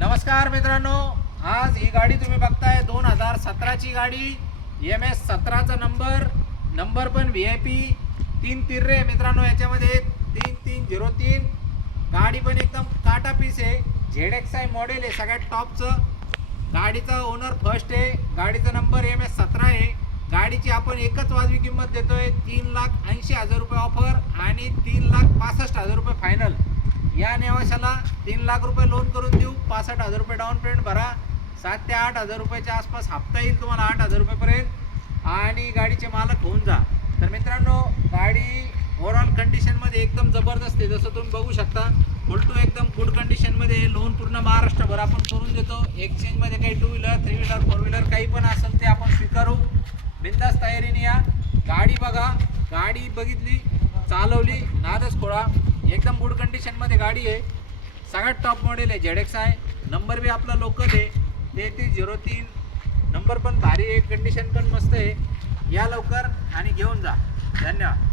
नमस्कार मित्रांनो, आज ही गाडी तुम्ही बघताय 2017 ची गाडी MS 17चा नंबर पण VIP 3 तिर्रे मित्रांनो, याच्यामध्ये 3303 गाडी पण एकदम काटा पीस आहे। ZXi मॉडेल आहे, सगळ्यात टॉपचं। गाडीचा ओनर फर्स्ट आहे, गाडीचा नंबर MS 17 आहे। गाडीची आपण एकच वाजवी किंमत देतोय 3,80,000 रुपये ऑफर आणि 3,65,000 रुपये फायनल। या नेवाशाला 3 लाख रुपये लोन करून देऊ, 65,000 रुपये डाऊन पेमेंट भरा, 7 ते 8,000 रुपयाच्या आसपास हप्ता येईल तुम्हाला 8,000 रुपयेपर्यंत आणि गाडीचे मालक होऊन जा। तर मित्रांनो, गाडी ओव्हरऑल कंडिशनमध्ये एकदम जबरदस्त आहे, जसं तुम्ही बघू शकता। फुल टू एकदम गुड कंडिशनमध्ये, लोन पूर्ण महाराष्ट्रभर आपण करून देतो। एक्सचेंजमध्ये काही 2 व्हीलर 3 व्हीलर 4 व्हीलर काही पण असेल ते आपण स्वीकारू, बिंदास तयारीने या। गाडी बघा, गाडी बघितली, चालवली, नादच खोळा, एकदम गुड कंडिशनमध्ये गाडी आहे। सगळ्यात टॉप मॉडेल आहे, ZXi नंबर बी आपला लोकल आहे 3303, नंबर पण भारी आहे, कंडिशन पण मस्त आहे। या लवकर आणि घेऊन जा। धन्यवाद।